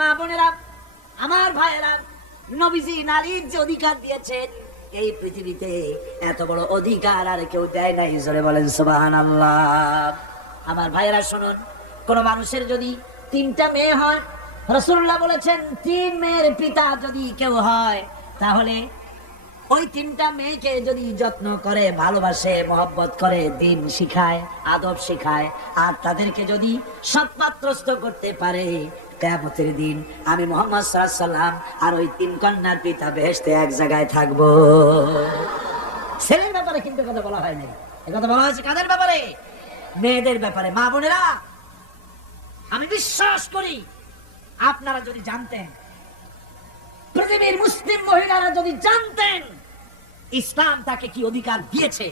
মা বোনেরা, আমার ভাইয়েরা, নবীজি নারীর যে অধিকার দিয়েছেন, এই পৃথিবীতে এত বড় অধিকার আর কেউ দেয় নাই। জোরে বলেন সুবহানাল্লাহ। আমার ভাইয়েরা শুনুন, কোন মানুষের যদি 3টা মেয়ে হয়, রাসূলুল্লাহ বলেছেন 3 মেয়ের পিতা যদি কেউ হয়, তাহলে ওই 3টা মেয়েকে যদি যত্ন করে, ভালোবাসে, মহব্বত করে, দিন শিখায়, আদব শিখায়, আর তাদেরকে যদি সৎপাত্রস্থ করতে পারে, কিয়ামতের দিন আমি মুহাম্মদ সাল্লাল্লাহু আলাইহি ওয়াসাল্লাম আর ওই 3 কন্যার পিতা বেহেশতে এক জায়গায় থাকবো। ছেলের ব্যাপারে কিন্তু কথা বলা হয় নাই, এই কথা বলা হয়েছে কাদের ব্যাপারে? মেয়েদের ব্যাপারে। মা বোনেরা, আমি বিশ্বাস করি আপনারা যদি জানতেন, পৃথিবীর মুসলিম মহিলারা যদি জানতেন ইসলাম তাকে কি অধিকার দিয়েছে,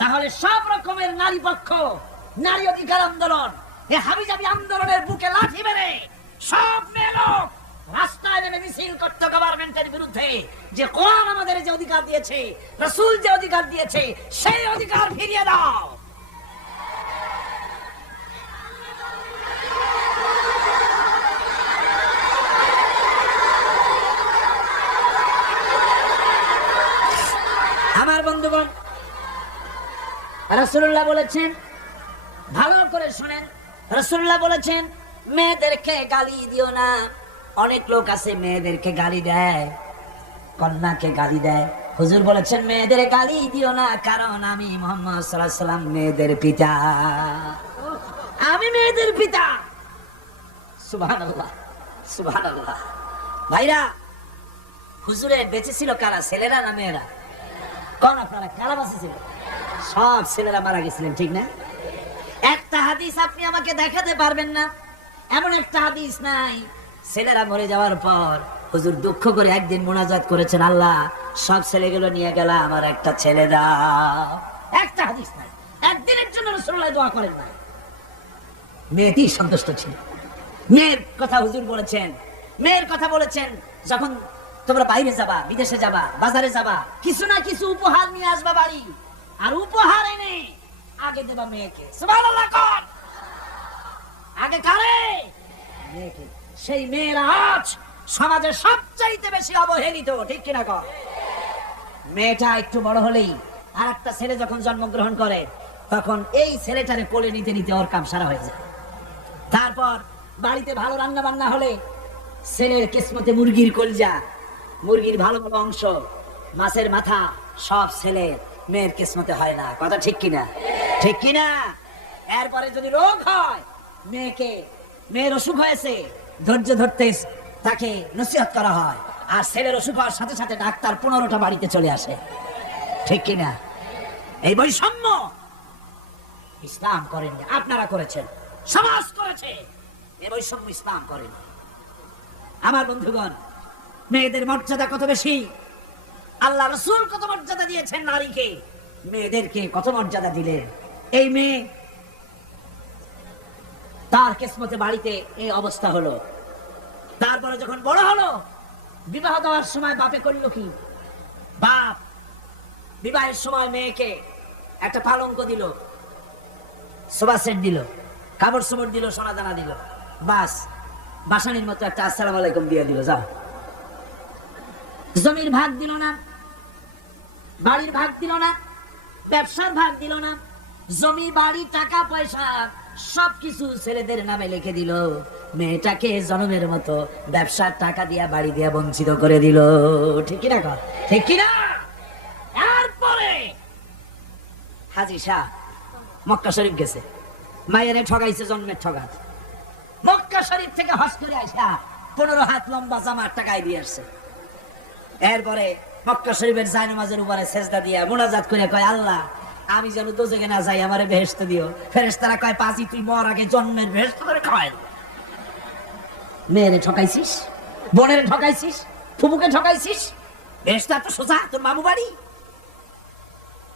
তাহলে সব রকমের নারী পক্ষ, নারী অধিকার আন্দোলন, এই হাবিজাবি আন্দোলনের বুকে লাঠি মেরে সব মেয়ে লোক রাস্তায় নেমে মিছিল করতে গভর্নমেন্টের বিরুদ্ধে, যে কোরআন আমাদের যে অধিকার দিয়েছে, রাসূল যে অধিকার দিয়েছে, সেই অধিকার ফিরিয়ে দাও। আমার বন্ধুগণ, রাসূলুল্লাহ বলেছেন, ভালো করে শুনেন, রাসূলুল্লাহ বলেছেন মেয়েদেরকে গালি দিও না। অনেক লোক আছে মেয়েদেরকে গালি দেয়, কন্যাকে গালি দেয়। হুজুর বলেছেন মেয়েদের গালি দিও না, কারণ আমি মুহাম্মদ সাল্লাল্লাহু আলাইহি ওয়াসাল্লাম মেয়েদের পিতা, আমি মেয়েদের পিতা। সুবহানাল্লাহ, সুবহানাল্লাহ। ভাইরা, হুজুরে বেঁচে ছিল কারা, ছেলেরা না মেয়েরা? কোন আপনারা কারা বেঁচে ছিল? সব ছেলেরা মারা গেছিলেন, ঠিক না? একটা হাদিস আপনি আমাকে দেখাতে পারবেন না, এমন একটা হাদিস নাই ছেলেরা মরে যাওয়ার পর হুজুর দুঃখ করে একদিন মুনাজাত করেছেন, আল্লাহ সব ছেলেগুলো নিয়ে গেল, আমার একটা ছেলে দাও। একটা হাদিস নাই, একদিনের জন্য রাসূলুল্লাহ দোয়া করেন না। মেয়েটি সন্তুষ্ট ছিল। মেয়ের কথা হুজুর বলেছেন, মেয়ের কথা বলেছেন, যখন তোমরা বাইরে যাবা, বিদেশে যাবা, বাজারে যাবা, কিছু না কিছু উপহার নিয়ে আসবা বাড়ি, আর উপহার এনে আগে দেবা মেয়েকে। সুবহানাল্লাহ কোন? আগে কারে? মেয়েকে। সেই মেয়েরা আজ সমাজে সবচাইতে বেশি অবহেলিত, ঠিক কিনা কর? মেয়েটা একটু বড় হলেই আর একটা ছেলে যখন জন্মগ্রহণ করে, তখন এই ছেলেটারে কোলে নিতে নিতে ওর কাম সারা হয়ে যায়। তারপর বাড়িতে ভালো রান্না বান্না হলে ছেলের কিসমতে মুরগির কলজা, মুরগির ভালো ভালো অংশ, মাছের মাথা, সব ছেলে, মেয়ের কিসমতে হয় না। কথা ঠিক কিনা? ঠিক কিনা? এরপরে যদি রোগ হয়, মেয়ের অসুখ হয়েছে, ধৈর্য ধরতে তাকে নসিহত করা হয়, আর ছেলের অসুখ হওয়ার সাথে সাথে ডাক্তার 15টা বাড়িতে চলে আসে, ঠিক কিনা? এই বৈষম্য ইসলাম করেনি, আপনারা করেছেন, সমাজ করেছে। এই বৈষম্য ইসলাম করেনি। আমার বন্ধুগণ, মেয়েদের মর্যাদা কত বেশি, আল্লাহ রাসূল কত মর্যাদা দিয়েছেন নারীকে, মেয়েদেরকে কত মর্যাদা দিলেন। এই মেয়ে, তার কিসমতে বাড়িতে এই অবস্থা হলো। তারপরে যখন বড় হলো, বিবাহ দেওয়ার সময় বাপে করল কি? বাপ বিবাহের সময় মেয়েকে একটা পালঙ্ক দিল, সোফা সেট দিল, কাপড় চোপড় দিল, সোনা দানা দিল, বাস বাসানির মতো একটা আসসালামু আলাইকুম দিয়ে দিল, যাও। জমির ভাগ দিল না, বাড়ির ভাগ দিল না, ব্যবসার ভাগ দিল না, জমি বাড়ি টাকা পয়সা সবকিছু ছেলেদের নামে লিখে দিল। মেয়েটাকে জন্মের মতো ব্যবসার টাকা দিয়া, বাড়ি দিয়া বঞ্চিত করে দিল, ঠিক কিনা? ঠিক কিনা? এরপরে হাজী শাহ মক্কা শরীফ গেছে, মায়ের ঠগাইছে, জন্মের ঠগাত। মক্কা শরীফ থেকে হজ করে আসা 15 হাত লম্বা জামা টাকায় দিয়ে আসছে। এরপরে মক্কা শরীফের জায়নামাজের উপরে সেজদা দিয়া মুনাজাত করে কয়, আল্লাহ আমি যেন দোজখে না যাই, আমারে বেহেশত দিও। ফেরেশতারা কয়, পাজি তুই মর আগে জন্মের বেহেশত করে খাওয়াই। মেয়েরে ঠকাইছিস, বোনের ঠকাইছিস, ফুফুকে ঠকাইছিস, বেহেশত তো সোজা তোর মামু বাড়ি।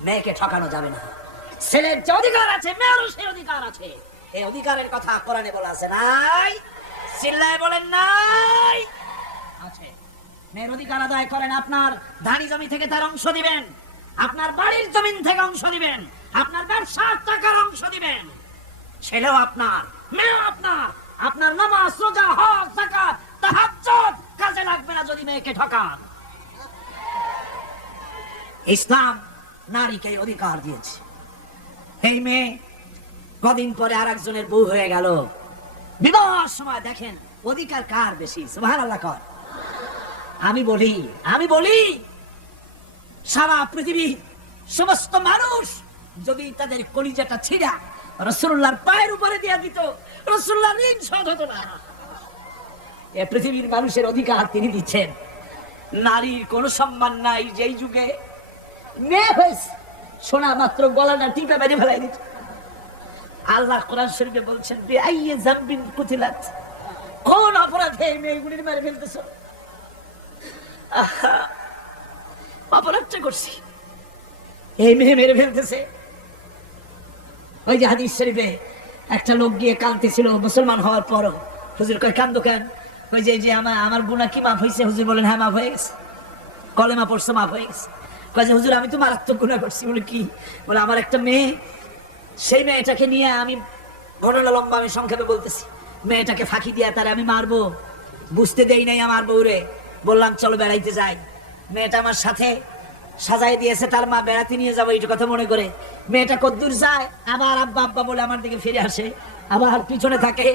মেয়েকে ঠকানো যাবে না। ছেলের যে অধিকার আছে, মেয়েরও সেই অধিকার আছে। এই অধিকারের কথা কোরআনে বলা আছে, নাই? চিল্লায় বলেন নাই? আছে। মেয়ের অধিকার আদায় করেন, আপনার ধানি জমি থেকে তার অংশ দিবেন, আপনার বাড়ির জমিন থেকে অংশ দিবেন, আপনার ব্যবসার টাকার অংশ দিবেন। ছেলেও আপনার, মেয়েও আপনার। আপনার নামাজ, রোজা, হজ, যাকাত মেয়েকে ঠকান। ইসলাম নারীকে অধিকার দিয়েছে। এই মেয়ে কদিন পরে আর একজনের বউ হয়ে গেল। বিবাহের সময় দেখেন অধিকার কার বেশি? সুবহানাল্লাহ কর। আমি বলি সারা পৃথিবী সমস্ত মানুষ যদি তাদের কলিজাটা ছিঁড়া রাসূলুল্লাহর পায়ের উপরে দিয়ে দিত, রাসূলুল্লাহ ঋণ শোধ হতো না। এ পৃথিবীর মানুষের অধিকার তিনি দিচ্ছেন। নারীর কোনো সম্মান নাই। যেই যুগে মেয়ে হয়েছে শোনা মাত্র গলাটা টিপে মেরে ফেলাই দিত। আল্লাহ কোরআন শরীফে বলছেন, বিআইয়ি যামবিন কুতিলাত, কোন অপরাধে মেয়েগুলির মেরে ফেলতেছ? অপরাধটা করছি, এই মেয়ে মেরে ফেলতেছে। ওই যে হাদিস শরীফে একটা লোক গিয়ে কাঁদতেছিল মুসলমান হওয়ার পরও। হুজুর কয় কান্দো কেন? ওই যে আমার গুনাহ কি মাফ হয়েছে? হুজুর বলেন হ্যাঁ মাফ হয়ে গেছে, কলেমা পড়ছে মাফ হয়ে গেছে। কয় যে হুজুর আমি তো মারাত্মক গুনাহ করছি। বলে কি? বলে আমার একটা মেয়ে, সেই মেয়েটাকে নিয়ে আমি, ঘটনা লম্বা, আমি সংক্ষেপে বলতেছি, মেয়েটাকে ফাঁকি দিয়া তারে আমি মারবো, বুঝতে দেই নাই আমার বউরে। বললাম চলো বেড়াইতে যাই। মেয়েটা আমার সাথে সাজাই দিয়েছে, তার মা বেড়াতে নিয়ে যাবো এইটা কথা মনে করে। মেয়েটা কদ্দূর যায়, আবার আব্বা আব্বা বলে আমার দিকে ফিরে আসে, আবার পিছনে থাকে,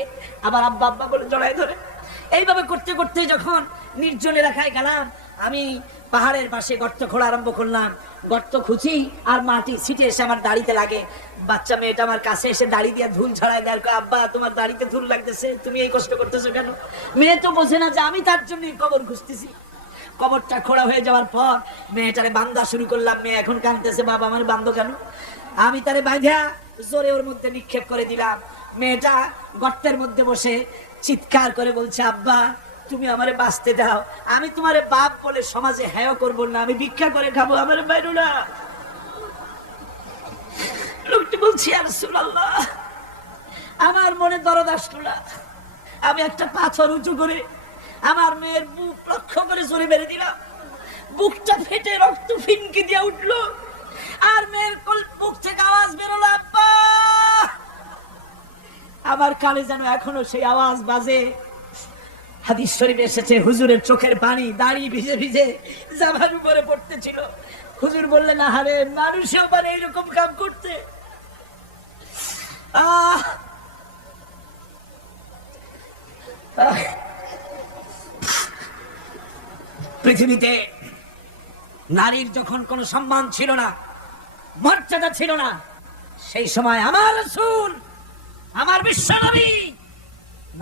আবার আব্বা আব্বা বলে জড়াই ধরে। এইভাবে করতে করতে যখন নির্জন এলাকায় গেলাম, আমি পাহাড়ের পাশে গর্ত খোঁড়া আরম্ভ করলাম। গর্ত খুঁজি আর মাটি ছিটে এসে আমার দাড়িতে লাগে। বাচ্চা মেয়েটা আমার কাছে এসে দাড়ি দিয়ে ধুল ছড়ায় দেয়। আব্বা তোমার দাড়িতে ধুল লাগতেছে, তুমি এই কষ্ট করতেছো কেন? মেয়ে তো বোঝে না যে আমি তার জন্য কবর খুঁজতেছি। কবরটা খোঁড়া হয়ে যাওয়ার পর মেয়েটারে বান্ধা শুরু করলাম। মেয়ে এখন কাঁদতেছে, বাবা আমার বান্ধো কেন? আমি তারে বাঁধা জোরে ওর মধ্যে নিক্ষেপ করে দিলাম। মেয়েটা গর্তের মধ্যে বসে চিৎকার করে বলছে, আব্বা তুমি আমারে বাঁচতে দাও, আমি তোমারে বাপ বলে সমাজে হেয় করবো না, আমি ভিক্ষা করে খাবো, আমার বাইরো না। লোকটি বলছি ইয়া রাসূলুল্লাহ, আমার মনে দরদ আসলো না। আমি একটা পাথর উঁচু করে আমার মেয়ের বুক লক্ষ্য করে জোরে মেরে দিলাম। বুকটা ফেটে রক্ত ফিনকি দিয়ে উঠলো, আর মেয়ের বুক থেকে আওয়াজ বেরোলো, আব্বা। আমার কানে যেন এখনো সেই আওয়াজ বাজে। হাদিস শরীফে এসেছে হুজুরের চোখের পানি দাড়ি ভিজে ভিজে জামার উপরে পড়তেছিল। হুজুর বললেন, আহারে মানুষও পারে এইরকম কাম করতে। পৃথিবীতে নারীর যখন কোনো সম্মান ছিল না, মর্যাদা ছিল না, সেই সময় আমার রাসূল, আমার বিশ্বনবী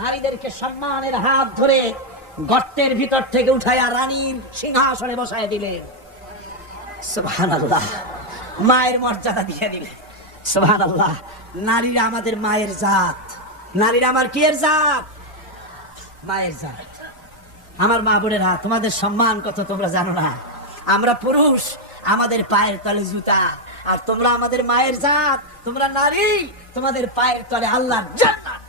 নারীদেরকে সম্মানের হাত ধরে গর্তের ভিতর থেকে উঠাইয়া রানীর সিংহাসনে বসায় দিলেন। সুবহানাল্লাহ, মায়ের মর্যাদা দিয়ে দিলেন। সুবহানাল্লাহ, নারীরা আমাদের মায়ের জাত। নারীরা আমার কি এর জাত? মায়ের জাত। আমার মা বোনেরা, তোমাদের সম্মান কত তোমরা জানো না। আমরা পুরুষ, আমাদের পায়ের তলে জুতা, আর তোমরা আমাদের মায়ের জাত। তোমরা নারী, তোমাদের পায়ের তলে আল্লাহর জান্নাত,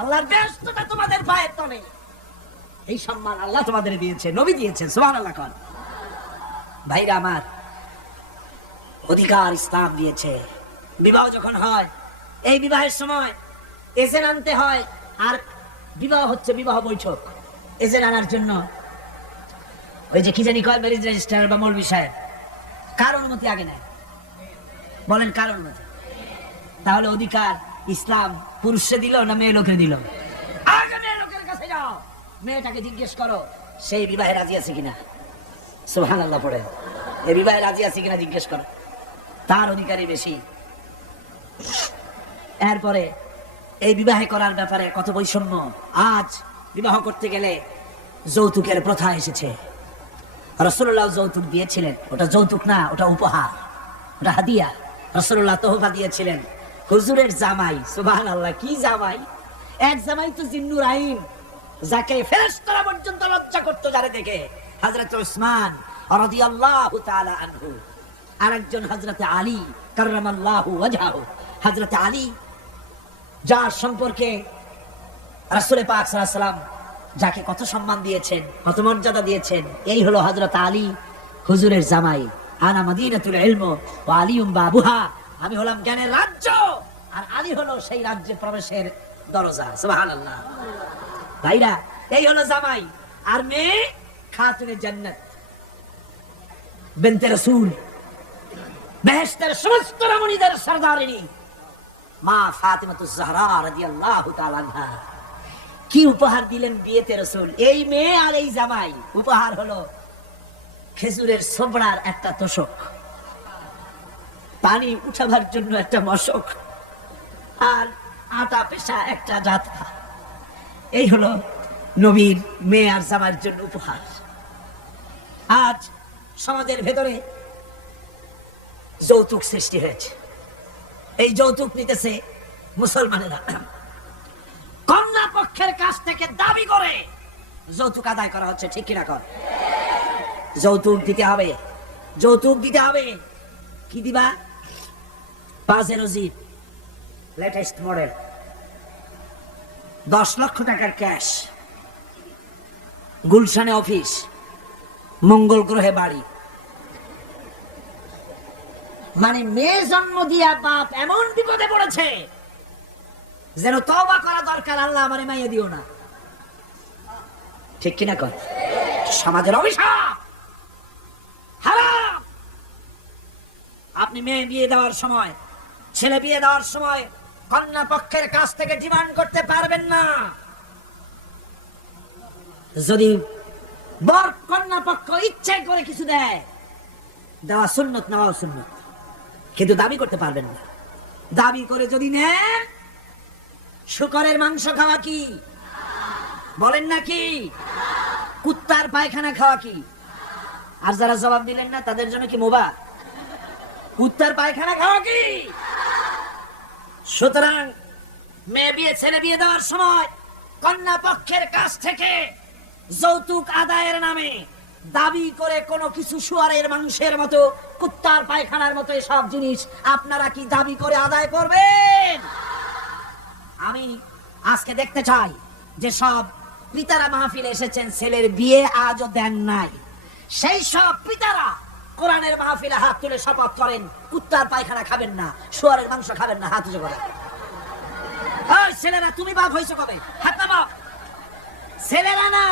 আল্লাহর ব্যস্ততা তোমাদের পায়ের তলে। এই সম্মান আল্লাহ তোমাদের দিয়েছে, নবী দিয়েছেন। সুবহানাল্লাহ কর। ভাইরা আমার, অধিকার ইসলাম দিয়েছে। বিবাহ যখন হয়, এই বিবাহের সময় এজেন্ট আনতে হয়। আর বিবাহ হচ্ছে বিবাহ বৈঠক। এজেন্ট আনার জন্য ওই যে কি জানি কয় ম্যারেজ রেজিস্ট্রার বা মৌলবি সাহেব, কার অনুমতি আগে নেয়? বলেন কার অনুমতি? তাহলে অধিকার ইসলাম পুরুষে দিল না মেয়ে লোকের দিল? আগে মেয়ে লোকের কাছে যাও, মেয়েটাকে জিজ্ঞেস করো সেই বিবাহে রাজি আছে কিনা। সুবহানাল্লাহ পড়ে, এই বিবাহে রাজি আছে কিনা জিজ্ঞেস করো, তার অধিকারই বেশি। এরপরে এই বিবাহে করার ব্যাপারে কত বৈষম্য। আজ বিবাহ করতে গেলে যৌতুকের প্রথা এসেছে। রাসূলুল্লাহ যৌতুক দিয়েছিলেন, ওটা যৌতুক না, ওটা উপহার, ওটা হাদিয়া। রাসূলুল্লাহ তোহফা দিয়েছিলেন হুজুরের জামাই। সুবহানাল্লাহ, কি জামাই! এক জামাই তো জিন্নুর আইন, যাকে ফেরেশতারা পর্যন্ত লজ্জা করতো যারে দেখে, হযরত উসমান রাদিয়াল্লাহু তাআলা আনহু। আরেকজন হযরত আলী কাররামাল্লাহু ওয়াজহাহু। হযরত আলী, যার সম্পর্কে রাসূল পাক সাল্লাল্লাহু আলাইহি ওয়াসাল্লাম যাকে কত সম্মান দিয়েছেন, কত মর্যাদা দিয়েছেন, এই হলো হযরত আলী হুজুরের জামাই। আনা মাদিনাতুল ইলম ওয়া আলিয়ুম বাবুহা, আমি হলাম জ্ঞানের রাজ্য, আর আলী হলো সেই রাজ্যে প্রবেশের দরজা। সুবহানাল্লাহ। ভাইরা, এই হলো জামাই। আর মেয়ে, খাতুনে জান্নাত বিনতে রাসূল, বেহেশতের সমস্ত রমণীদের সরদারিনী মা ফাতিমাতুজ জাহরা রাদিয়াল্লাহু তাআলা আনহা কি উপহার দিলেন বিয়েতে রাসূল। এই মেয়ে আর এই জামাই উপহার হলো খেজুরের ছোবড়ার একটা তোষক, পানি উঠাবার জন্য একটা মশক, আর আটা পেশা একটা জাতা। এই হলো নবীর মেয়ে আর জামাইয়ের জন্য উপহার। আজ সমাজের ভেতরে যৌতুক সৃষ্টি হয়েছে। এই যৌতুক নিতেছে মুসলমানেরা, কন্যা পক্ষের কাছ থেকে দাবি করে যৌতুক আদায় করা হচ্ছে। ঠিক কিনা কর? যৌতুক দিতে হবে, যৌতুক দিতে হবে। কি দিবা? পাজেরো জিপ লেটেস্ট মডেল, 10 লক্ষ টাকার ক্যাশ, গুলশানে অফিস, মঙ্গল গ্রহে বাড়ি। মানে মেয়ে জন্ম দিয়া বাপ এমন বিপদে পড়েছে যেন তওবা করা দরকার, আল্লাহ আমারে মাইয়া দিও না। ঠিক কিনা কর? সমাজের অভিশাপ, হারাম। আপনি মেয়ে বিয়ে দেওয়ার সময়, ছেলে বিয়ে দেওয়ার সময় কন্যা পক্ষের কাছ থেকে ডিমান্ড করতে পারবেন না। যদি বর কন্যা পক্ষ ইচ্ছে করে কিছু দেয়, দেওয়া সুন্নত, নেওয়া সুন্নত, কিন্তু দাবি করতে পারবেন না। দাবি করে যদি নেন, শুকরের মাংস খাওয়া কি? বলেন না কি? কুত্তার পায়খানা খাওয়া কি? আর যারা জবাব দিলেন না তাদের জন্য কি মোবা? কুত্তার পায়খানা খাওয়া কি? সুতরাং মেয়ে বিয়ে, ছেলে বিয়ে দেওয়ার সময় কন্যা পক্ষের কাছ থেকে যৌতুক আদায়ের নামে দাবি করে কোনো কিছু শুয়ারের মাংসের মতো, কুত্তার পায়খানার মতো সব জিনিস আপনারা কি দাবি করে আদায় করবেন? আমি আজকে দেখতে চাই যে সব পিতারা মাহফিলে এসেছেন, ছেলের বিয়ে আজও দেন নাই, সেই সব পিতারা কোরআনের মাহফিলে হাত তুলে শপথ করেন কুত্তার পায়খানা খাবেন না, শুয়ারের মাংস খাবেন না। হাত উঁচু করে। ওই ছেলেরা, তুমি বাপ হইছো কবে? হাত নামাও। ছেলেরা না,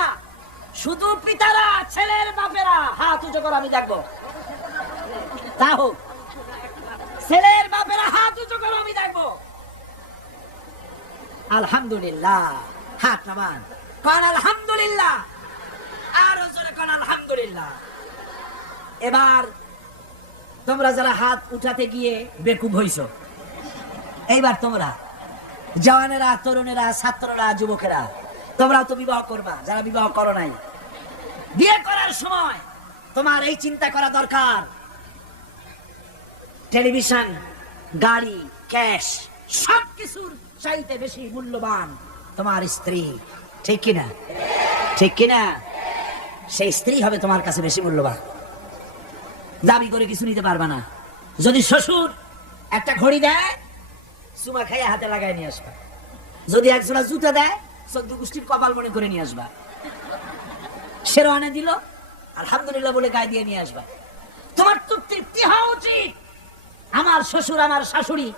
শুধু পিতারা, ছেলের বাপেরা হাত উঁচু করে, আমি দেখবো। তা হোক, ছেলের বাপেরা হাত উঁচু করে, আমি দেখবো। আলহামদুলিল্লাহ, হাত নামান, কান আলহামদুলিল্লাহ, আরো জোরে কান আলহামদুলিল্লাহ। এবার তোমরা যারা হাত উঠাতে গিয়ে বেকুব হইছো, এইবার তোমরা জওয়ানেরা, তরুণেরা, ছাত্ররা, যুবকেরা, তোমরাও তো বিবাহ করবা। যারা বিবাহ করো নাই, বিয়ে করার সময় তোমার এই চিন্তা করা দরকার, টেলিভিশন, গাড়ি, ক্যাশ, সবকিছুর চাইতে বেশি মূল্যবান তোমার স্ত্রী। ঠিক কিনা? ঠিক কিনা? সেই স্ত্রী হবে তোমার কাছে বেশি মূল্যবান। দাবি করে কিছু নিতে পারবা না। যদি শ্বশুর একটা ঘড়ি দেয়, চুমা খাইয়া হাতে লাগাই নিয়ে আসবা। যদি একজোড়া জুতা দেয়, 14 গোষ্ঠীর কপাল মনে করে নিয়ে আসবা। শেরওয়ানি দিল, আলহামদুলিল্লাহ বলে গায়ে দিয়ে নিয়ে আসবা। তোমার তো তৃপ্তি হওয়া উচিত। আমার শ্বশুর, আমার শাশুড়ি,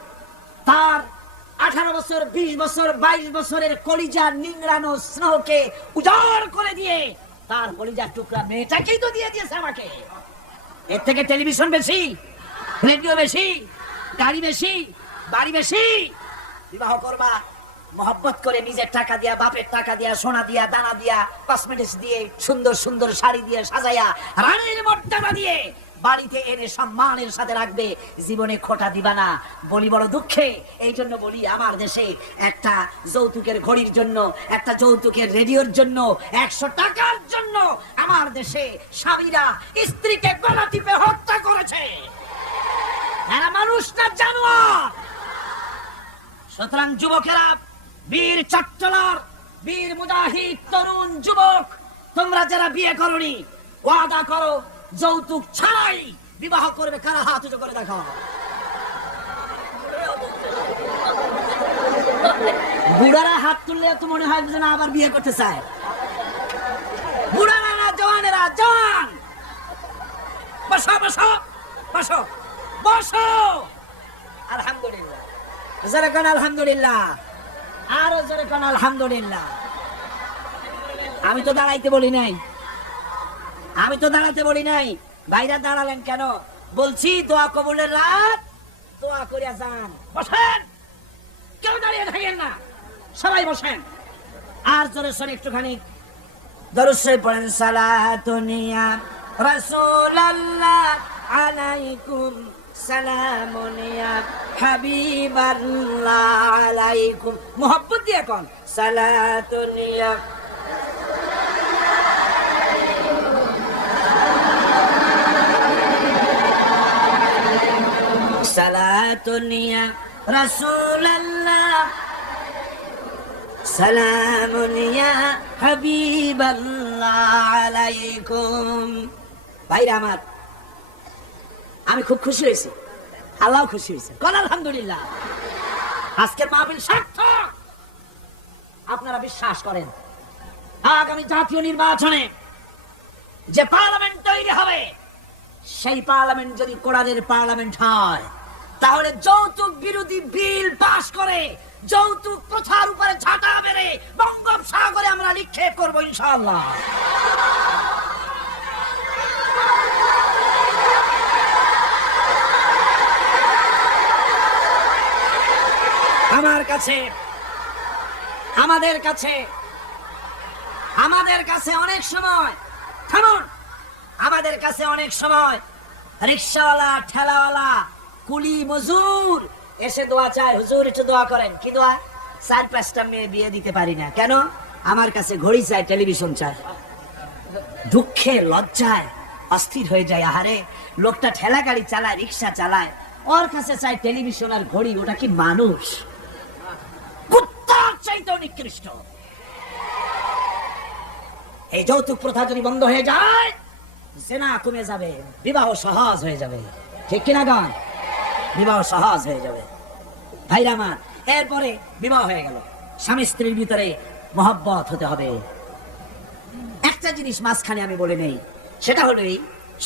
তার 18 বছর, 20 বছর, 22 বছরের কলিজা নিংড়ানো স্নেহকে উজাড় করে দিয়ে তার কলিজার টুকরা মেয়েটাকেই তো দিয়ে দিয়েছে আমাকে। এর থেকে টেলিভিশন বেশি, রেডিও বেশি, গাড়ি বেশি, বাড়ি বেশি? বিবাহ করবা মহব্বত করে, নিজের টাকা দিয়া, বাপের টাকা দিয়া, সোনা দিয়া, দানা দিয়া, কসমেটিক্স দিয়ে, সুন্দর সুন্দর শাড়ি দিয়ে সাজাইয়া, রানীর মর্যাদা দিয়ে বাড়িতে এনে সম্মানের সাথে রাখবে। জীবনে খোটা দিবা না। বলি বড় দুঃখে, এই জন্য বলি, আমার দেশে একটা যৌতুকের ঘড়ির জন্য, একটা যৌতুকের রেডিওর জন্য, 100 টাকার জন্য আমার দেশে স্বামীরা স্ত্রীকে গলা টিপে হত্যা করেছে। এরা মানুষ না জানোয়ার। সুতরাং যুবকেরা, বীর চট্টলার, বীর মুজাহিদ, তরুণ যুবক, তোমরা যারা বিয়ে করনি, ওয়াদা করো যৌতুক ছাড়াই বিবাহ করবে। কারা হাত উঁচু করে দেখাও। বুড়ারা হাত তুললে তো মনে হয় যে না আবার বিয়ে করতে চায়। বুড়ারা না, জওয়ানেরা, জওয়ান, বসো বসো বসো বসো। আলহামদুলিল্লাহ, জোরে কোন আলহামদুলিল্লাহ, আরো জোরে কোন আলহামদুলিল্লাহ। আমি তো দাঁড়াইতে বলি নাই, আমি তো দাঁড়াতে বলি নাই, ভাইরা দাঁড়ালেন কেন? বলছি দোয়া কবুলের রাত, দোয়া করিয়া যান। বসেন, কেউ দাঁড়িয়ে থাকেন না, সবাই বসেন। আর জোরে সোরে একটুখানি দরুদ শরীফ পড়েন। সালাতুনিয়া রাসূলুল্লাহ আলাইকুম, সালামুনিয়া হাবিবাল্লাহ আলাইকুম। মোহব্বত দিয়ে কোন সালাতুনিয়া সালাতুনিয়া রাসূলুল্লাহ সালামুনিয়া হাবিবাল্লাহ আলাইকুম। ভাইরা আমার, আমি খুব খুশি হয়েছি, আল্লাহ খুশি হয়েছে। কোন আলহামদুলিল্লাহ। আজকের মাহফিল সার্থক। আপনারা বিশ্বাস করেন আগামী জাতীয় নির্বাচনে যে পার্লামেন্ট তৈরি হবে, সেই পার্লামেন্ট যদি কোরআনের পার্লামেন্ট হয়, তাহলে যৌতুক বিরোধী বিল পাস করে যৌতুক প্রথার উপরে ঝাঁটা মেরে বঙ্গোপসাগরে আমরা নিক্ষেপ করবো ইনশাআল্লাহ। আমাদের কাছে অনেক সময়, থামুন, আমাদের কাছে অনেক সময় রিকশাওয়ালা, ঠেলাওয়ালা, কুলি, মজুর এসে দোয়া চায়, হুজুর একটু দোয়া করেন। কি দোয়া? 4-5টা মেয়ে বিয়ে দিতে পারি না। কেন? আমার কাছে ঘড়ি চাই, টেলিভিশন চাই। দুঃখে লজ্জায় অস্থির হয়ে যায়। আহারে, লোকটা ঠেলা গাড়ি চালায়, রিক্সা চালায়, ওর কাছে চাই টেলিভিশন আর ঘড়ি। ওটা কি মানুষ? কুত্তার চাইতেও নিকৃষ্ট। এই যৌতুক প্রথা যদি বন্ধ হয়ে যায়, জেনা কমে যাবে, বিবাহ সহজ হয়ে যাবে। ঠিক কিনা গান? বিবাহ সহজ হয়ে যাবে। ভাইরা আমার, এরপরে বিবাহ হয়ে গেল, স্বামী স্ত্রীর ভিতরে মহব্বত হতে হবে। একটা জিনিস মাঝখানে আমি বলে নেই, সেটা হলো এই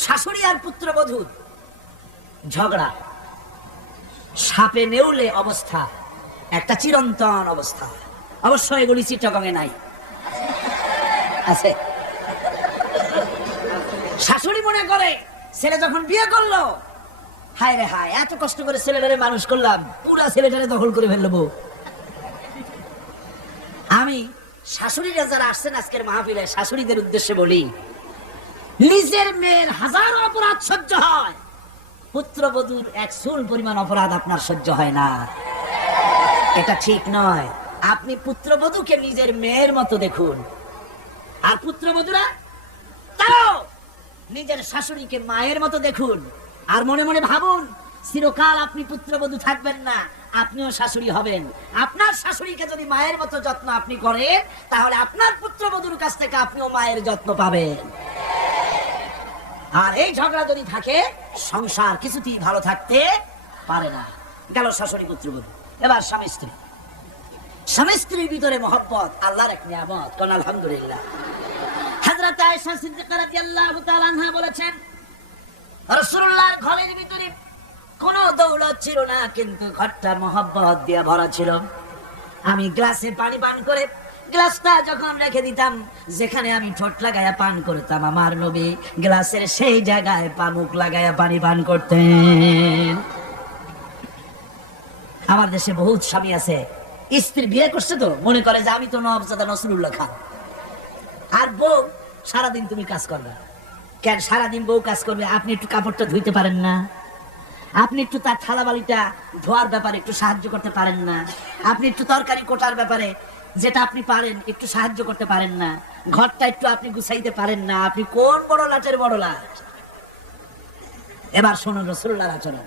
শাশুড়ি আর পুত্রবধূর ঝগড়া সাপে নেউলে অবস্থা, একটা চিরন্তন অবস্থা। অবশ্য এগুলি চিট্টগঙ্গে নাই, আছে। শাশুড়ি মনে করে ছেলে যখন বিয়ে করলো, হায় রে হায়, এত কষ্ট করে ছেলেটারে মানুষ করলাম, পুরা ছেলেটারে দখল করে ফেলবো। আমি শাশুড়িরা যারা আসছেন আজকের মাহফিলে, শাশুড়িদের উদ্দেশ্যে বলি, নিজের মেয়ের হাজারো অপরাধ সহ্য হয়, পুত্রবধূর এক চুল পরিমাণ অপরাধ আপনার সহ্য হয় না। এটা ঠিক নয়। আপনি পুত্রবধূকে নিজের মেয়ের মতো দেখুন, আর পুত্রবধূরা তারাও নিজের শাশুড়িকে মায়ের মতো দেখুন। আর মনে মনে ভাবুন, চিরকাল আপনি পুত্রবধূ থাকবেন না, আপনিও শাশুড়ি হবেন। আপনার শাশুড়িকে যদি মায়ের মতো যত্ন আপনি করেন, তাহলে আপনার পুত্রবধূর কাছ থেকে আপনিও মায়ের যত্ন পাবেন। আর এই ঝগড়া যদি থাকে, সংসার কিছুতেই ভালো থাকতে পারে না। গেল শাশুড়ি পুত্রবধূ। এবার স্বামী স্ত্রী। স্বামী স্ত্রীর ভিতরে মহব্বত আল্লাহর এক নিয়ামত। কোন আলহামদুলিল্লাহ। হযরত আয়েশা সিদ্দিকা রাদিয়াল্লাহু তাআলা আনহা বলেছেন, রাসূলুল্লাহর ঘরের ভিতরে কোনো দৌলত ছিল না, কিন্তু ঘরটা মহব্বত দিয়ে ভরা ছিল। আমি গ্লাসে পানি পান করে গ্লাসটা যখন রেখে দিতাম, যেখানে আমি ঠোঁট লাগায়া পান করতাম, আমার নবী গ্লাসের সেই জায়গায় পা মুখ লাগায়া পানি পান করতেন। আমার দেশে বহুত স্বামী আছে, স্ত্রী বিয়ে করছে তো মনে করে যে আমি তো নওয়াবজাদা নসরুল্লাহ খান, আর বউ সারাদিন তুমি কাজ করবে। কেন সারাদিন বউ কাজ করবে? আপনি একটু কাপড়টা ধুইতে পারেন না? আপনি একটু তার থালা বালিটা ধোয়ার ব্যাপারে একটু সাহায্য করতে পারেন না? আপনি একটু তরকারি কোটার ব্যাপারে যেটা আপনি পারেন একটু সাহায্য করতে পারেন না? ঘরটা একটু আপনি গুছাইতে পারেন না? আপনি কোন বড় লাটের বড় লাট? এবার শুনুন রাসূলুল্লাহর আচরণ।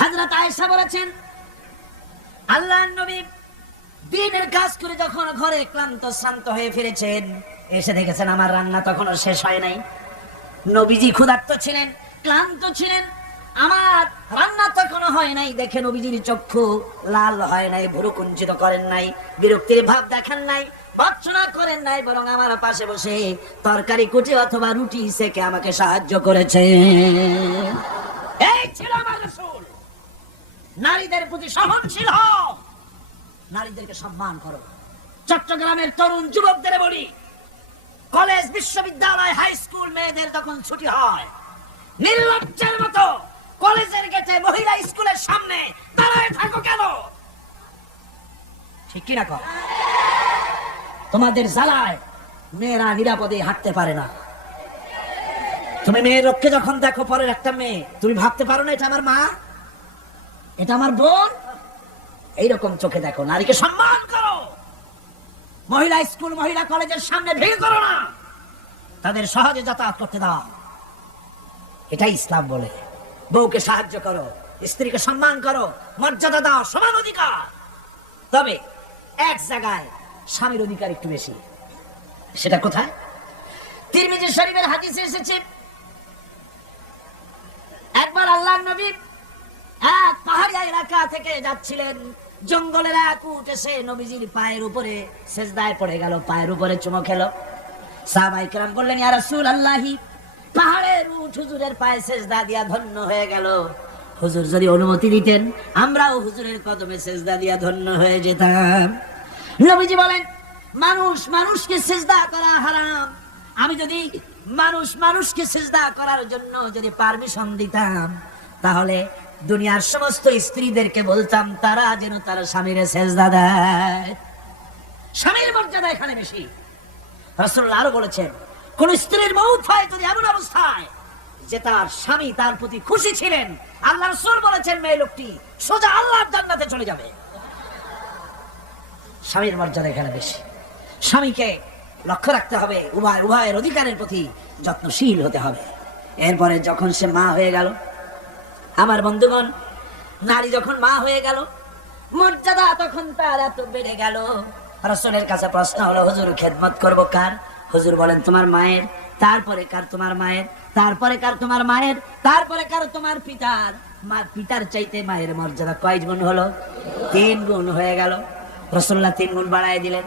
হযরত আয়েশা বলেছেন, আল্লাহর নবী দিনের কাজ করে যখন ঘরে ক্লান্ত শ্রান্ত হয়ে ফিরেছেন, এসে দেখেছেন আমার রান্না তখনও শেষ হয় নাই। নবীজি ক্ষুধার্ত ছিলেন, ক্লান্ত ছিলেন, আমার রান্না তখনও হয় নাই দেখে নবীজির চক্ষু লাল হয় নাই, ভুরু কুঞ্চিত করেন নাই, বিরক্তির ভাব দেখান নাই, ভর্ৎসনা করেন নাই, বরং আমার পাশে বসে তরকারি কুটি অথবা রুটি সেকে আমাকে সাহায্য করেছেন। এই ছিল আমার রাসূল। নারীদের প্রতি সহনশীল হও, নারীদেরকে সম্মান করো। চট্টগ্রামের তরুণ যুবকদের বলি, কলেজ বিশ্ববিদ্যালয় হাই স্কুল মেয়েদের যখন ছুটি হয়, নির্লজ্জের মতো কলেজের গেটে মহিলা স্কুলের সামনে দাঁড়ায় থাকো কেন? ঠিক কিনা কর? তোমাদের জ্বালায় মেয়েরা নিরাপদে হাঁটতে পারে না। তুমি মেয়ের রক্ষে যখন দেখো পরের একটা মেয়ে, তুমি ভাবতে পারো না এটা আমার মা, এটা আমার বোন? এইরকম চোখে দেখো। নারীকে সম্মান করো। মহিলা স্কুল মহিলা কলেজের সামনে ভিড় করো না, তাদের সহজে যাতায়াত করতে দাও। এটাই ইসলাম বলে। বউকে সাহায্য করো, স্ত্রীকে সম্মান করো, মর্যাদা দাও, সমান অধিকার। তবে এক জায়গায় স্বামীর অধিকার একটু বেশি। সেটা কোথায়? তিরমিজি শরীফের হাদিসে এসেছে, একবার আল্লাহর নবী এক পাহাড়ি এলাকা থেকে যাচ্ছিলেন, জঙ্গলের এক উট এসে নবীজির পায়ের উপরে সেজদায় পড়ে গেল, পায়ের উপরে চুমো খেলো। সাহাবায়ে কেরাম বললেন, ইয়া রাসূলুল্লাহি, পাহাড়ের উট হুজুরের পায়ে সেজদা দিয়া ধন্য হয়ে গেল। হুজুর যদি অনুমতি দিতেন আমরাও হুজুরের কদমে সেজদা দিয়া ধন্য হয়ে যেতাম। নবীজি বলেন, মানুষ মানুষকে সেজদা করা হারাম। আমি যদি মানুষ মানুষকে সেজদা করার জন্য যদি পারমিশন দিতাম, তাহলে দুনিয়ার সমস্ত স্ত্রীদেরকে বলতাম তারা যেন তার স্বামীর সেজদা দেয়। স্বামীর মর্যাদা এখানে বেশি। রাসূলুল্লাহ আরো বলেছেন, কোন স্ত্রীর মউত হয় যদি এমন অবস্থায় যে তার স্বামী তার প্রতি খুশি ছিলেন, আল্লাহ রাসূল বলেছেন মেয়ে লোকটি সোজা আল্লাহর জান্নাতে চলে যাবে। স্বামীর মর্যাদা এখানে বেশি। স্বামীকে লক্ষ্য রাখতে হবে, উভয়ের অধিকারের প্রতি যত্নশীল হতে হবে। এরপরে যখন সে মা হয়ে গেল, আমার বন্ধুগণ, নারী যখন মা হয়ে গেল, মর্যাদা তখন তার এত বেড়ে গেল। রাসূলের কাছে প্রশ্ন হলো, হুজুর খেদমত করব কার? হুজুর বলেন, তোমার মায়ের, তারপরে কার? তোমার মায়ের, তারপরে কার? তোমার মায়ের, তারপরে কার? তোমার পিতার। মা পিতার চাইতে মায়ের মর্যাদা কয় গুণ হলো? 3 গুণ হয়ে গেল। রাসূলুল্লাহ 3 গুণ বাড়ায় দিলেন।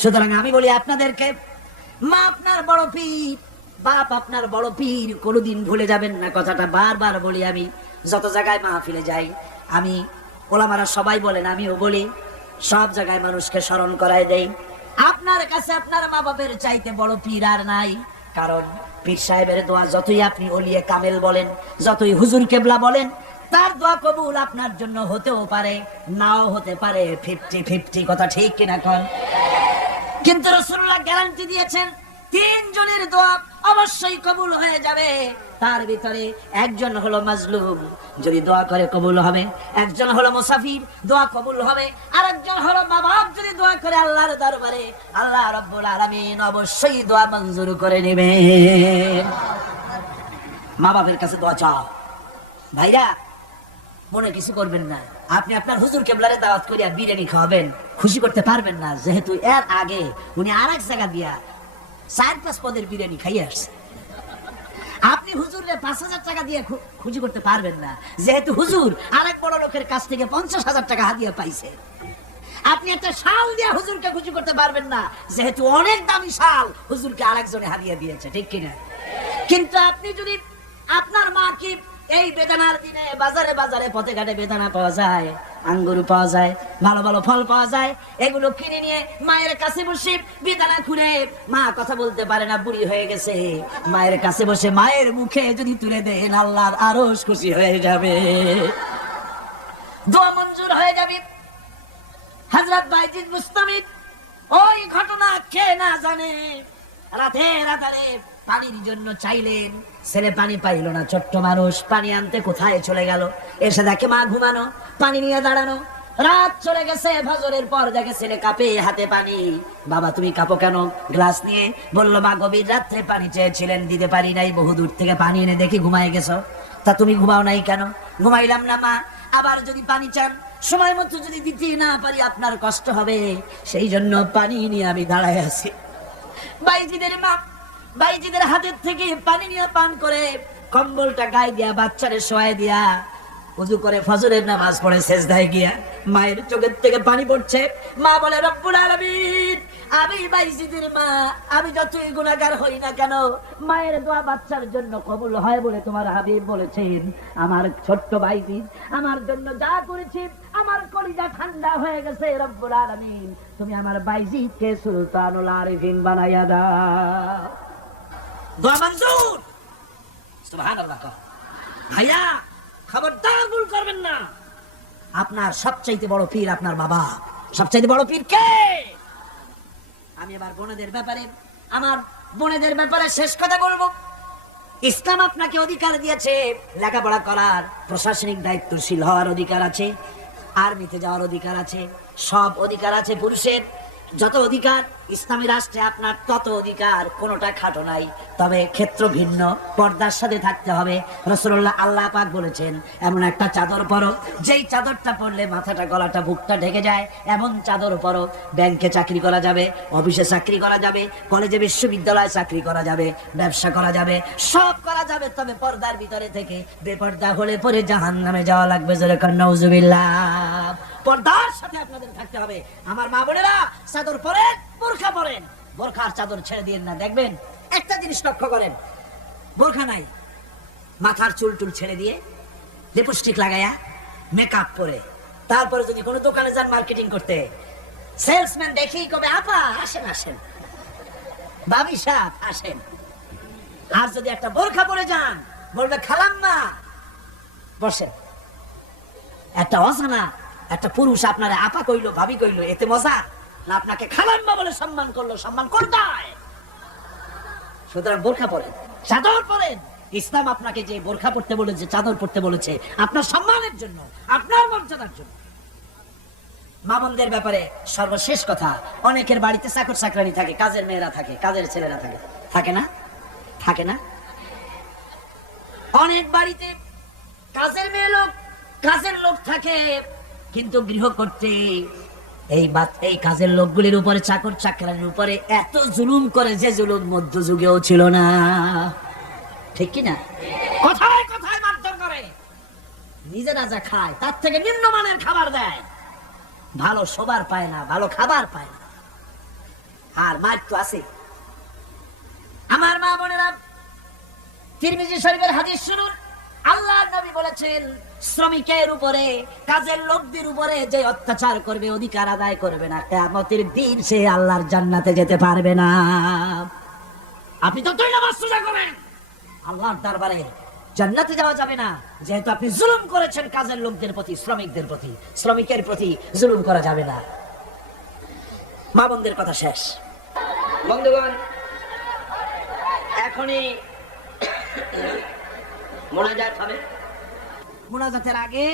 সুতরাং আমি বলি আপনাদেরকে, মা আপনার বড় পীর, বাপ আপনার বড় পীর, কোনোদিন ভুলে যাবেন না। কথাটা বারবার বলি আমি, যত জায়গায় মাহফিলে যাই, আমি ওলামারা সবাই বলেন, আমিও বলি, সব জায়গায় মানুষকে স্মরণ করায় দেই, আপনার কাছে আপনার মা বাপের চাইতে বড় পীর আর নাই। কারণ পীর সাহেবের দোয়া যতই আপনি ওলিয়ে কামেল বলেন, যতই হুজুর কেবলা বলেন, তার দোয়া কবুল আপনার জন্য হতেও পারে, নাও হতে পারে, 50-50। কথা ঠিক কিনা কন? কিন্তু রাসূলুল্লাহ গ্যারান্টি দিয়েছেন 3 জনের দোয়া অবশ্যই কবুল হয়ে যাবে। তার ভিতরে একজন হলো মাজলুম, যদি দোয়া করে কবুল হবে। একজন হলো মুসাফির, দোয়া কবুল হবে। আর একজন হলো মা বাপ, যদি দোয়া করে আল্লাহর দরবারে, আল্লাহ রাব্বুল আলামিন অবশ্যই দোয়া মঞ্জুর করে নেবেন। মা বাপের কাছে দোয়া চাও। ভাইরা, মনে কিছু করবেন না, আপনি আপনার হুজুর কেবলারে দাওয়াত করিয়া বিরিয়ানি খাওয়াবেন, খুশি করতে পারবেন না, যেহেতু এর আগে উনি আরেক জায়গা দিয়া 4-5 পদের বিরিয়ানি খাইয়ে আসছে। আপনি হুজুরে 5,000 টাকা দিয়ে খুশি করতে পারবেন না, যেহেতু হুজুর আরেক বড় লোকের কাছ থেকে 50,000 টাকা হাদিয়া পাইছে। আপনি একটা শাল দিয়ে হুজুরকে খুশি করতে পারবেন না, যেহেতু অনেক দামি শাল হুজুরকে আরেকজনে হাদিয়া দিয়েছে। ঠিক কিনা? কিন্তু আপনি যদি আপনার মা কি এই বেদানার দিনে বাজারে বাজারে পথে ঘাটে বেদানা পাওয়া যায়, আঙ্গুর পাওয়া যায়, ভালো ভালো ফল পাওয়া যায়, এগুলো কিনে নিয়ে মায়ের কাছে বসে বেদানা খুলে, মা কথা বলতে পারে না, বুড়ি হয়ে গেছে, মায়ের কাছে বসে মায়ের মুখে যদি তুলে দেন, আল্লাহর আরশ খুশি হয়ে যাবে, দোয়া মঞ্জুর হয়ে যাবে। হযরত বাইজিদ বুস্তামি ওই ঘটনা কে না জানে, রাতে রাতে পানির জন্য চাইলেন, ছেলে পানি পাইল না। ছোট্ট মানুষ পানি আনতে কোথায় চলে গেল, এসে দেখে মা ঘুমানো, পানি নিয়ে দাঁড়ানো। রাত চলে গেছে, ফজরের পর দেখে ছেলে কাঁপে, হাতে পানি। বাবা তুমি কাঁপো কেন? গ্লাস নিয়ে বলল, মা গভীর রাত্রে পানি চেয়েছিলেন, দিতে পারি নাই, বহু দূর থেকে পানি এনে দেখি ঘুমায় গেছো। তা তুমি ঘুমাও নাই কেন? ঘুমাইলাম না মা, আবার যদি পানি চান সময় মতো যদি দিতে না পারি আপনার কষ্ট হবে, সেই জন্য পানি নিয়ে আমি দাঁড়ায় আছি। বাইজিদের মা বাইজিদের হাতের থেকে পানি নিয়ে পান করে, কম্বলটা গায়ে দিয়া বাচ্চারে শোয়ায় দিয়া ওযু করে ফজরের নামাজ পড়ে সেজদায় গিয়া মায়ের চোখের থেকে পানি পড়ছে। মা বলে, রব্বুল আলামিন, আমি বাইজিদের মা, আমি যতই গুনাহগার হই না কেন, মায়ের দোয়া বাচ্চার জন্য কবুল হয় বলে তোমার হাবিব বলেছেন। আমার ছোট্ট বাইজিদ আমার জন্য যা করেছে, আমার কলিজা ঠান্ডা হয়ে গেছে। রব্বুল আলামিন, তুমি আমার বাইজিদকে সুলতানুল আরিফিন বানাইয়া দাও। দোয়া মঞ্জুর। সুবহানাল্লাহ। ভাইয়া খবরদার ভুল করবেন না। আপনার সবচাইতে বড় পীর আপনার বাবা। সবচাইতে বড় পীর কে? আমি এবার আমার বোনেদের ব্যাপারে শেষ কথা বলবো। ইসলাম আপনাকে অধিকার দিয়েছে লেখাপড়া করার, প্রশাসনিক দায়িত্বশীল হওয়ার অধিকার আছে, আর্মিতে যাওয়ার অধিকার আছে, সব অধিকার আছে পুরুষের। যত অধিকার ইসলামী রাষ্ট্রে আপনার তত অধিকার, কোনোটা খাটো নাই। তবে ক্ষেত্র ভিন্ন, পর্দার সাথে থাকতে হবে। রাসূলুল্লাহ আল্লাহ পাক বলেছেন এমন একটা চাদর পরো যেই চাদরটা পরলে মাথাটা গলাটা বুকটা ঢেকে যায়, এমন চাদর পরো। ব্যাংকে চাকরি করা যাবে, অফিসে চাকরি করা যাবে, কলেজে বিশ্ববিদ্যালয়ে চাকরি করা যাবে, ব্যবসা করা যাবে, সব করা যাবে, তবে পর্দার ভিতরে থেকে। বেপর্দা হলে পরে জাহান্নামে যাওয়া লাগবে। জোরে কর নাউজুবিল্লাহ। পর্দার সাথে আপনাদের থাকতে হবে। আমার মা বোনেরা চাদর পরেন, বোরখা পরেন, বোরখার চাদর ছেড়ে দিন না। দেখবেন একটা জিনিস লক্ষ্য করেন, বোরখা নাই, মাথার চুল টুল ছেড়ে দিয়ে লিপস্টিক লাগায়া মেকআপ করে তারপরে যদি কোনো দোকানে যান মার্কেটিং করতে, সেলসম্যান দেখেই কবে আপা আসেন আসেন, ভাবি সাহেব আসেন। আর যদি একটা বোরখা পরে যান বলবে খালাম্মা বসেন। একটা অজানা একটা পুরুষ আপনার আপা কইলো, ভাবি কইলো, এতে মজা না? আপনাকে খালাম্মা বলে সম্মান করলো, সম্মান কোনটায়? সুতরাং বোরখা পরেন, চাদর পরেন। ইসলাম আপনাকে যে বোরখা পড়তে বলেছে, চাদর পড়তে বলেছে, আপনার সম্মানের জন্য, আপনার মর্যাদার জন্য। মা বোনদের ব্যাপারে সর্বশেষ কথা, অনেকের বাড়িতে চাকর চাকরানি থাকে, কাজের মেয়েরা থাকে, কাজের ছেলেরা থাকে, থাকে না? থাকে না? অনেক বাড়িতে কাজের মেয়ে লোক, কাজের লোক থাকে, কিন্তু গৃহ করতে এই কাজের লোকগুলির উপরে, চাকর চাকরানির উপরে এত জুলুম করে যে জুলুম মধ্যযুগেও ছিল না। ঠিক কি না? কোথায় কোথায় মারধর করে, নিজেরা যা খায় তার থেকে নিম্নমানের খাবার দেয়, ভালো শোবার পায় না, ভালো খাবার পায় না, আর মার তো আছে। আমার মা বোনেরা, তিরমিজি শরীফের হাদিস শুনুন। আল্লাহর নবী বলেছেন, শ্রমিকের উপরে, কাজের লোকদের উপরে যে অত্যাচার করবে, অধিকার আদায় করবে না, কিয়ামতের দিন সে আল্লাহর জান্নাতে যেতে পারবে না। আপনি তো দুই নামাজ রোজা করেন, আল্লাহর দরবারে জান্নাতে যাওয়া যাবে না, যেহেতু আপনি জুলুম করেছেন কাজের লোকদের প্রতি, শ্রমিকদের প্রতি। শ্রমিকের প্রতি জুলুম করা যাবে না। মা বোনদের কথা শেষ। বন্ধুগণ, এখনই মোনাজাত হবে। মোনাজাতের আগে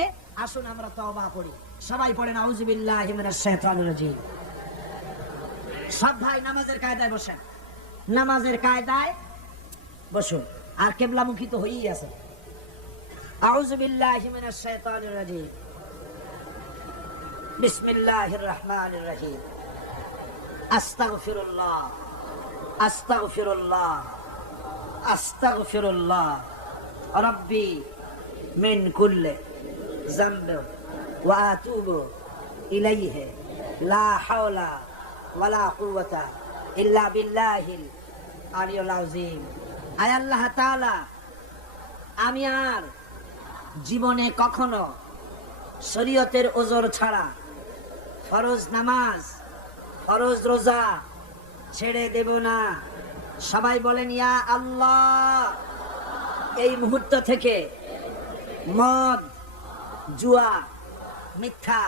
আসুন আমরা তওবা পড়ি। সবাই পড়েন আউযু বিল্লাহি মিনাশ শাইতানির রাজিম। সব ভাই নামাজের কায়দায় বসেন, নামাজের কায়দায় বসুন, আর কিবলামুখী তো হয়েই আছে। আউযু বিল্লাহি মিনাশ শাইতানির রাজিম। বিসমিল্লাহির রহমানির রহিম। আস্তাগফিরুল্লাহ, আস্তাগফিরুল্লাহ, আস্তাগফিরুল্লাহ রাব্বি মিন কুল্লি যামবি ওয়া আতুবু ইলাইহি লা হাওলা ওয়ালা কুওয়াতা ইল্লা বিল্লাহিল আলিয়্যিল আযীম। আয় আল্লাহ তাআলা, আমি আর জীবনে কখনো শরীয়তের ওজর ছাড়া ফরজ নামাজ, ফরজ রোজা ছেড়ে দেব না। সবাই বলেন ইয়া আল্লাহ। এই মুহূর্ত থেকে মদ, জুয়া, মিথ্যা